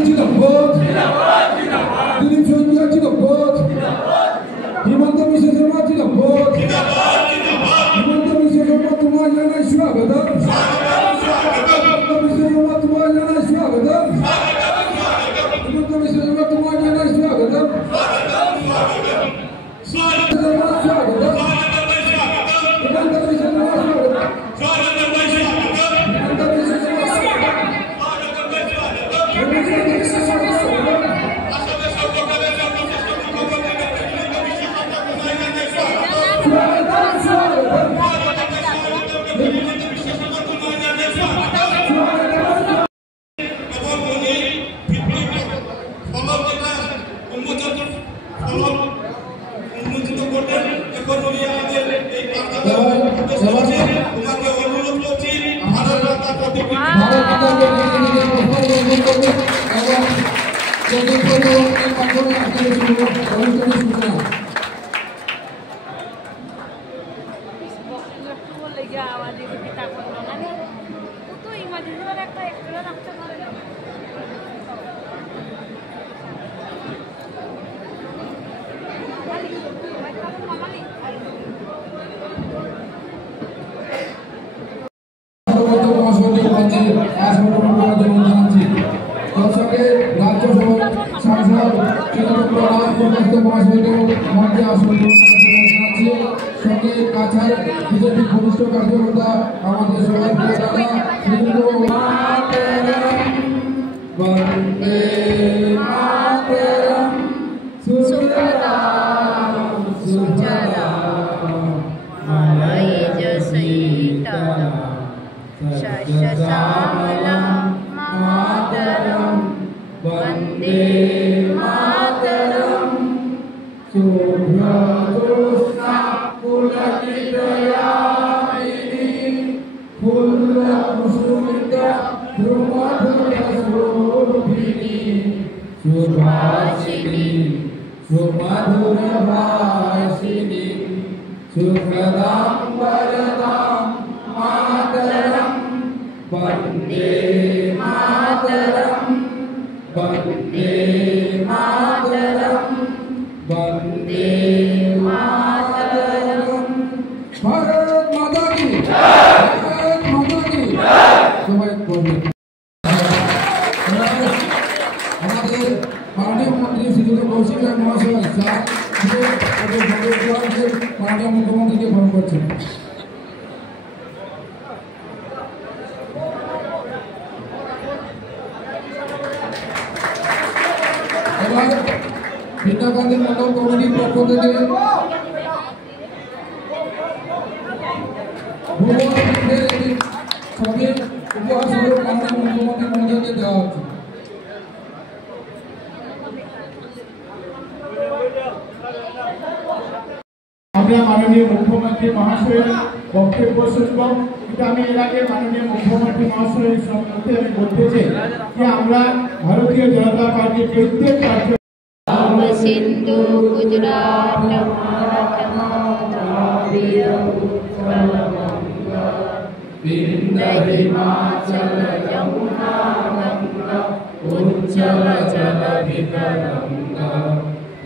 जिंदाबाद दिलीप शंकर जिंदाबाद हिमंत विश्व शर्मा जिंदाबाद हिमंत विश्व शर्मा तुम्हारे जाना स्वागतम हिमंत विश्व शर्मा तुम्हारे जाना स्वागतम हिमंत विश्व शर्मा तुम्हारे जाना स्वागतम বিজেপি ঘনিষ্ঠ কার্যকর্তা আমাদের সবার প্রিয় দাদা বন্দে মাতরম সুজলাম সুফলাম মলয়জ সীতলাম শস্য শ্যামলাম মাতরম বন্দে মাতরম শুভ্রজ্যোৎস্না পুলকিতয়ামিনী ফুল্লকুসুমিতা ধ্রুমধুরস্বরূপিণী সুভাষিণী সুমধুরভাষিণী সুখদাং বরদাং মাতরম বন্দে মাতরম বন্দে মাতরম বন্দে মাতরম भारत माता की भारत माता की সবাই পড়বে আমাদের মাননীয় মন্ত্রী শ্রী কৌশিক রায় মহাশয় মাননীয় মুখ্যমন্ত্রীকে ফোন করছেন এবার ইন্দিরা গান্ধী মন্ডল কমিটির পক্ষ থেকে সঙ্গে উপহার স্বরূপ মাননীয় মুখ্যমন্ত্রী মহোদয়কে দেওয়া হচ্ছে আমরা মাননীয় মুখ্যমন্ত্রী মহাশয়ের বক্তব্য শুনব কিন্তু আমি এর আগে মাননীয় মুখ্যমন্ত্রী মহাশয়ের সম্বন্ধে আমি বলতে চাই যে আমরা ভারতীয় জনতা পার্টির প্রত্যেক কার্য সিন্ধু গুজরাট हिमाचल यमुना गंगा उज्जल जलधितरंगा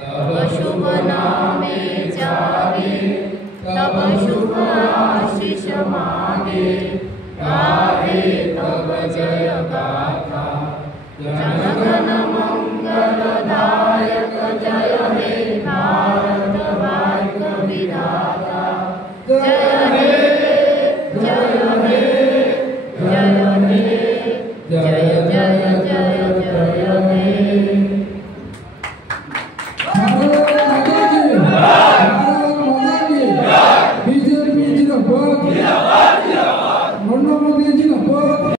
तव शुभ नामे जागे तव शुभ आशीष मागे गाहे तव जय गाथा जनगण मंगलदायक जय हे भारत भाग्य विधाता जय हे जय हे जय हे जय जय जय जय हे बीजेपी जिंदाबाद मोदी जिंदाबाद